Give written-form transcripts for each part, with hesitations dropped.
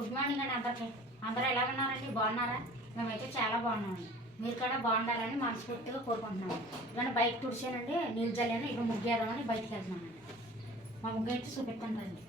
Good morning అండి అందరికీ. అందరూ ఎలా ఉన్నారండి? బాగున్నారా? మేమైతే చాలా బాగున్నామండి. మీరు కూడా బాగుండాలని మనస్ఫూర్తిగా కోరుకుంటున్నాము. ఇవన్నీ బయట తుడిచానండి, నీళ్ళు జల్లాను. ఇక ముగ్గేద్దామని బయటకు వెళ్తున్నానండి. మా ముగ్గు అయితే చూపిస్తాను రండి.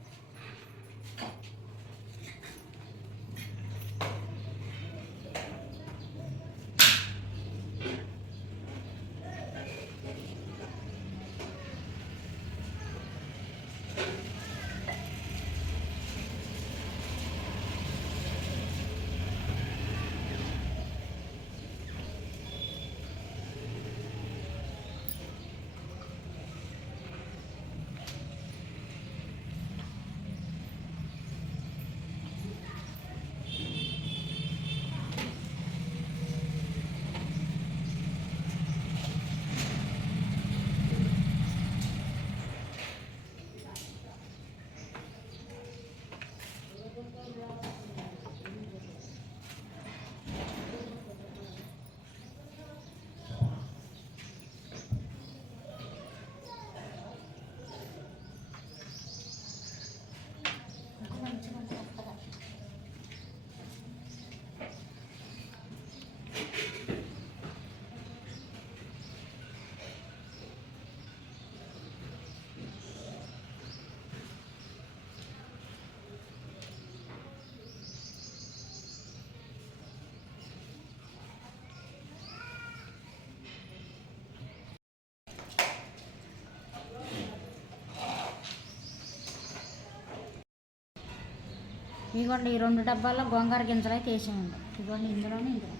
ఇదిగోండి ఈ 2 డబ్బాల్లో గోంగూర గింజలు అయితే వేసామండి. ఇదిగోండి ఇందులోనే ఇందులో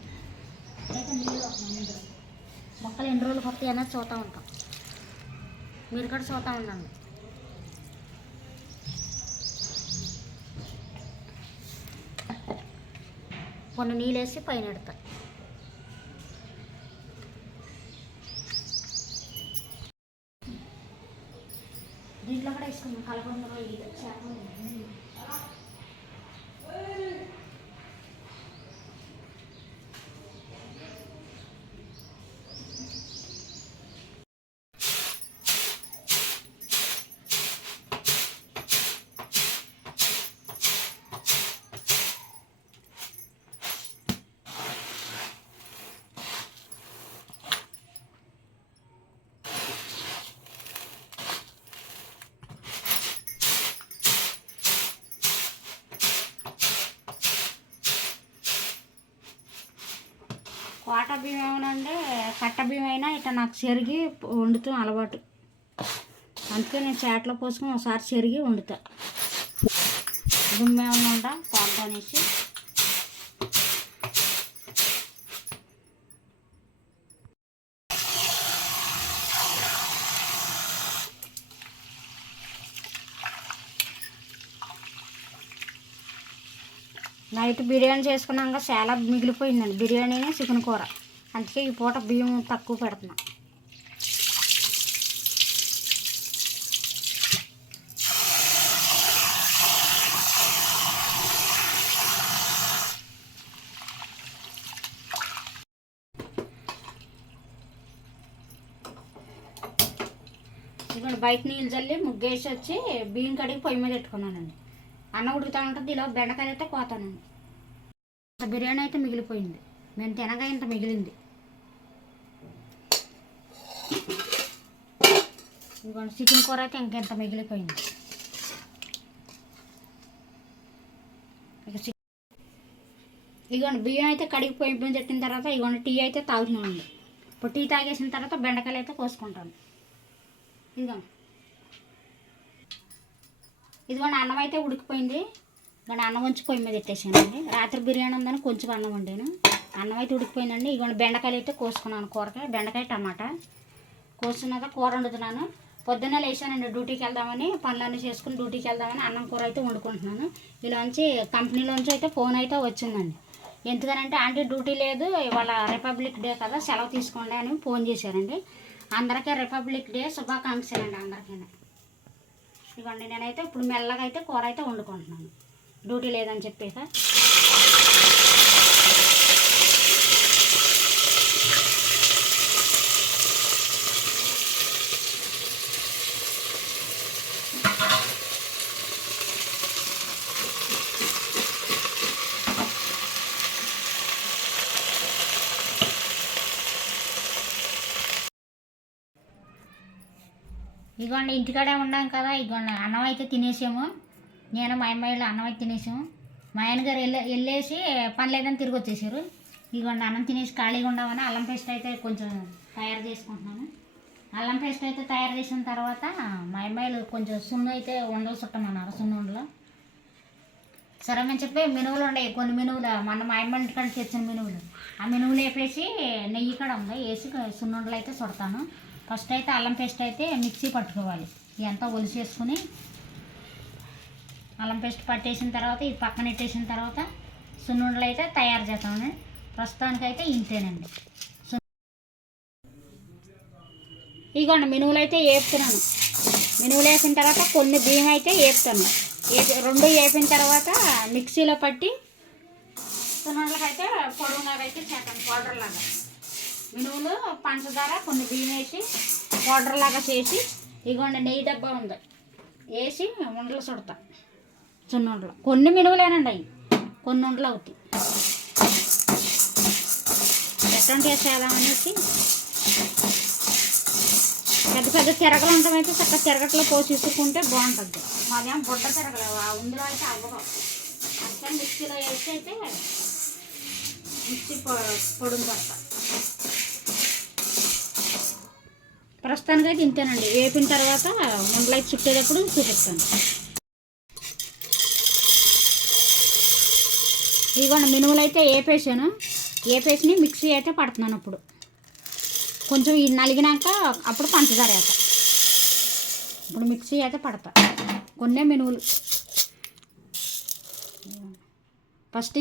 అయితే నీళ్ళు వస్తున్నాం. ఇందులో మొక్కలు ఎన్ని రోజులు కొత్త అనేది చూస్తూ ఉంటాం. మీరు కూడా చూస్తూ ఉండండి. కొన్ని నీళ్ళు వేసి పైన పెడతాం. దీంట్లో కూడా వేసుకున్నాం కలబందలో ఇది చేప. కోట బియ్యం ఏమనంటే కట్ట బియ్యం అయినా ఇట్లా నాకు చెరిగి వండుతాం అలవాటు. అందుకే నేను చేటలో పోసుకొని ఒకసారి చెరిగి వండుతా. దుమ్ము ఏమన్నా ఉంటా కోట అనేసి. నైట్ బిర్యానీ చేసుకున్నాక చాలా మిగిలిపోయిందండి బిర్యానీని చికెన్ కూర. అందుకే ఈ పూట బియ్యం తక్కువ పెడుతున్నా. ఇక్కడ బయట నీళ్ళు చల్లి ముగ్గేసి వచ్చి బియ్యం కడిగి పొయ్యి మీద పెట్టుకున్నానండి. అన్నం ఉడుకుతూ ఉంటుంది. ఇలా బెండకాయలు అయితే కోతానండి. బిర్యానీ అయితే మిగిలిపోయింది. మేము తినగా ఇంత మిగిలింది. ఇదిగోండి చికెన్ కూర అయితే ఇంకెంత మిగిలిపోయింది. ఇదిగోండి బియ్యం అయితే కడిగి పొయ్యి మీద పెట్టిన తర్వాత ఇదిగోండి టీ అయితే తాగుతున్నామండి. ఇప్పుడు టీ తాగేసిన తర్వాత బెండకాయలు అయితే కోసుకుంటాను. ఇదిగోండి అన్నం అయితే ఉడికిపోయింది. ఇదిగోండి అన్నం వంచి పొయ్యి మీద పెట్టేసానండి. రాత్రి బిర్యానీ ఉందని కొంచెం అన్నం వండాను. అన్నం అయితే ఉడికిపోయిందండి. ఇదిగోండి బెండకాయలు అయితే కోసుకున్నాను. కూరకాయ బెండకాయ టమాటా కోసుకున్నాక కూర వండుతున్నాను. పొద్దున్నే లేచానండి డ్యూటీకి వెళ్దామని, పనులన్నీ చేసుకుని డ్యూటీకి వెళ్దామని అన్నం కూర అయితే వండుకుంటున్నాను. ఇలాంచి కంపెనీలోంచి అయితే ఫోన్ అయితే వచ్చిందండి. ఎందుకనంటే ఆంటీ డ్యూటీ లేదు, ఇవాళ రిపబ్లిక్ డే కదా సెలవు తీసుకోండి అని ఫోన్ చేశారండి. అందరికీ రిపబ్లిక్ డే శుభాకాంక్షలు అండి అందరికీ. ఇవ్వండి నేనైతే ఇప్పుడు మెల్లగా అయితే కూర అయితే వండుకుంటున్నాను డ్యూటీ లేదని చెప్పాక. ఇగోండి ఇంటికాడే ఉన్నాం కదా, ఇగోండి అన్నం అయితే తినేసాము. నేను మా అమ్మాయిలు అన్నం అయితే తినేసాము. మా ఆయనగారు వెళ్ళేసి పని లేదని తిరిగి వచ్చేసారు. ఇగోండి అన్నం తినేసి ఖాళీగా ఉండమని అల్లం పేస్ట్ అయితే కొంచెం తయారు చేసుకుంటున్నాను. అల్లం పేస్ట్ అయితే తయారు చేసిన తర్వాత మా అమ్మాయిలు కొంచెం సున్ను అయితే ఉండలు చుట్టమన్నారు, సున్ను ఉండలు. సరే అని చెప్పి మినువులు ఉన్నాయి, కొన్ని మినువులు మొన్న మా అమ్మ ఇంటికాడ తెచ్చిన మినువులు, ఆ మినువులు వేపేసి నెయ్యి కూడా ఉంది వేసి సున్నుండలు అయితే చుడతాను. ఫస్ట్ అయితే అల్లం పేస్ట్ అయితే మిక్సీ పట్టుకోవాలి. ఇదంతా ఒలిసేసుకుని అల్లం పేస్ట్ పట్టేసిన తర్వాత ఇది పక్కన పెట్టేసిన తర్వాత సున్నుండలు అయితే తయారు చేస్తామండి. ప్రస్తుతానికైతే ఇంతేనండి. ఇదిగోండి మినువులు అయితే వేపుతున్నాను. మినువులు వేసిన తర్వాత కొన్ని బియ్యం అయితే వేపుతాను. రెండు వేపిన తర్వాత మిక్సీలో పట్టి సున్నుండలకైతే పొడవులాగా అయితే చేస్తాను, పౌడర్ లాగా. మినువులు పంచదార కొన్ని బియ్యం వేసి పౌడర్ లాగా చేసి ఇదిగోండి నెయ్యి డబ్బా ఉంది వేసి ఉండలు చుడతా. సున్నుండలు కొన్ని మినువులేనండి, అవి కొన్ని ఉండలు అవుతాయి. ఎటువంటి చేద్దామనేసి పెద్ద పెద్ద తిరగలు ఉంటామైతే చక్కగా తిరగట్లో పోసేసుకుంటే బాగుంటుంది. మాదేమో బుడ్డ తిరగలేవు, ఆ ఉందులో అయితే అవ్వదు. అందుకని మిక్సీలో వేసి అయితే మిక్సీ పొడుగు పడతా. ప్రస్తుతానికి అయితే ఇంతేనండి. వేపిన తర్వాత ఉండలు అయితే చుట్టేటప్పుడు చూపిస్తాను. ఇదిగోండి మినువులు అయితే వేపేసాను. వేపేసి మిక్సీ అయితే పడుతున్నాను. అప్పుడు కొంచెం ఇది నలిగినాక అప్పుడు పంచదార వేస్తా. ఇప్పుడు మిక్సీ అయితే పడతా. కొన్ని మినువులు ఫస్ట్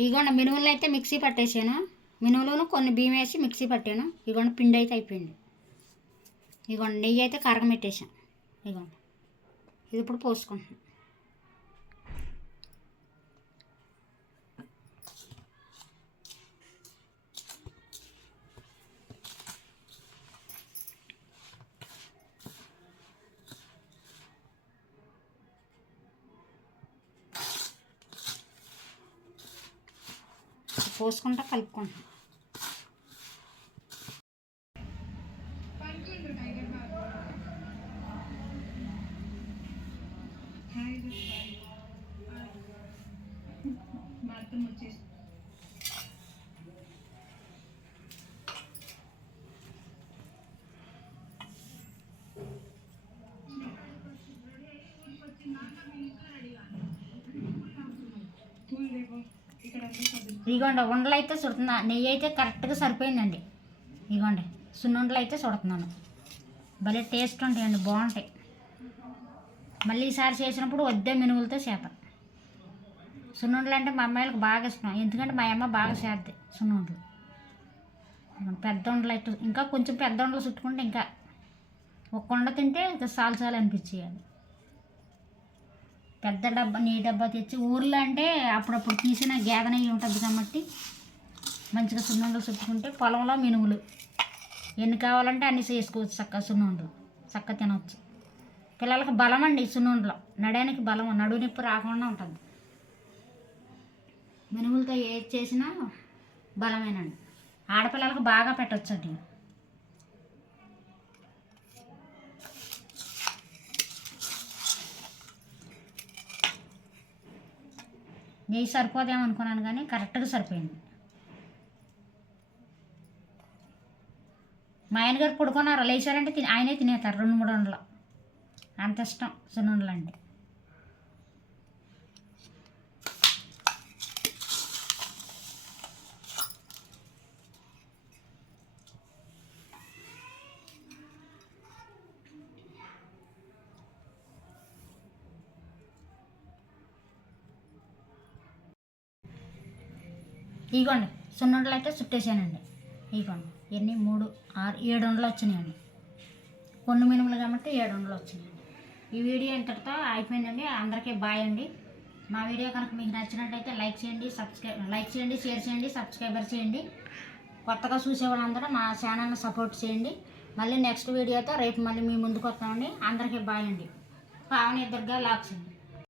ఇదిగోండి మినువులు అయితే మిక్సీ పట్టేసాను. మినువులను కొన్ని బియ్యం వేసి మిక్సీ పట్టాను. ఇదిగోండి పిండి అయితే అయిపోయింది. ఇదిగోండి నెయ్యి అయితే కరగమెట్టేసాను. ఇదిగోండి ఇది ఇప్పుడు పోసుకుంటున్నాను. పోసుకుంటా కలుపుకుంటాం. ఇదిగోండి ఉండలు అయితే చుడుతున్నా. నెయ్యి అయితే కరెక్ట్గా సరిపోయిందండి. ఇదిగోండి సున్నుండలు అయితే చుడుతున్నాను. భలే టేస్ట్ ఉంటాయండి, బాగుంటాయి. మళ్ళీ ఈసారి చేసినప్పుడు వద్దే మినువులతో చేత. సున్నుండలు అంటే మా అమ్మాయిలకు బాగా ఇష్టం, ఎందుకంటే మా అమ్మ బాగా చేద్ది సున్నుండలు. పెద్ద ఉండలు అయితే ఇంకా కొంచెం పెద్ద ఉండలు చుట్టుకుంటే ఇంకా ఒక కొండ తింటే ఇంకా చాలు చాలు అనిపించేయాలి. పెద్ద డబ్బా నెయ్యి డబ్బా తెచ్చి ఊర్లో అంటే అప్పుడప్పుడు తీసిన గేదె నెయ్యి ఉంటుంది కాబట్టి మంచిగా సున్నుండలు చుట్టుకుంటే పొలంలో మినుములు ఎన్ని కావాలంటే అన్ని చేసుకోవచ్చు. చక్కగా సున్నుండలు చక్కగా తినవచ్చు. పిల్లలకి బలం అండి సున్నుండలు, నడడానికి బలం, నడువు నొప్పి రాకుండా ఉంటుంది. మినుములతో ఏది చేసినా బలమేనండి. ఆడపిల్లలకు బాగా పెట్టవచ్చండి. నెయ్యి సరిపోదేమో అనుకున్నాను కానీ కరెక్ట్గా సరిపోయింది. మా ఆయనగారు పడుకున్నారు, లేచారంటే ఆయనే తినేస్తారు 2-3 ఉండలు. అంత ఇష్టం సున్నుండలు అంటే. ఇదిగోండి సున్నుండలు అయితే చుట్టేసానండి. ఇదిగోండి ఎన్ని 3, 6, 7 ఉండలు వచ్చినాయండి. కొన్ని మినుములు కాబట్టి 7 ఉండలు వచ్చినాయండి. ఈ వీడియో ఇంతటితో అయిపోయిందండి. అందరికీ బాయ్ అండి. మా వీడియో కనుక మీకు నచ్చినట్టయితే లైక్ చేయండి, షేర్ చేయండి, సబ్స్క్రైబర్ చేయండి. కొత్తగా చూసేవాళ్ళందరూ మా ఛానల్ని సపోర్ట్ చేయండి. మళ్ళీ నెక్స్ట్ వీడియోతో రేపు మళ్ళీ మీ ముందుకు వస్తామండి. అందరికీ బాయ్ అండి. పావని దుర్గా లాక్స్ అండి.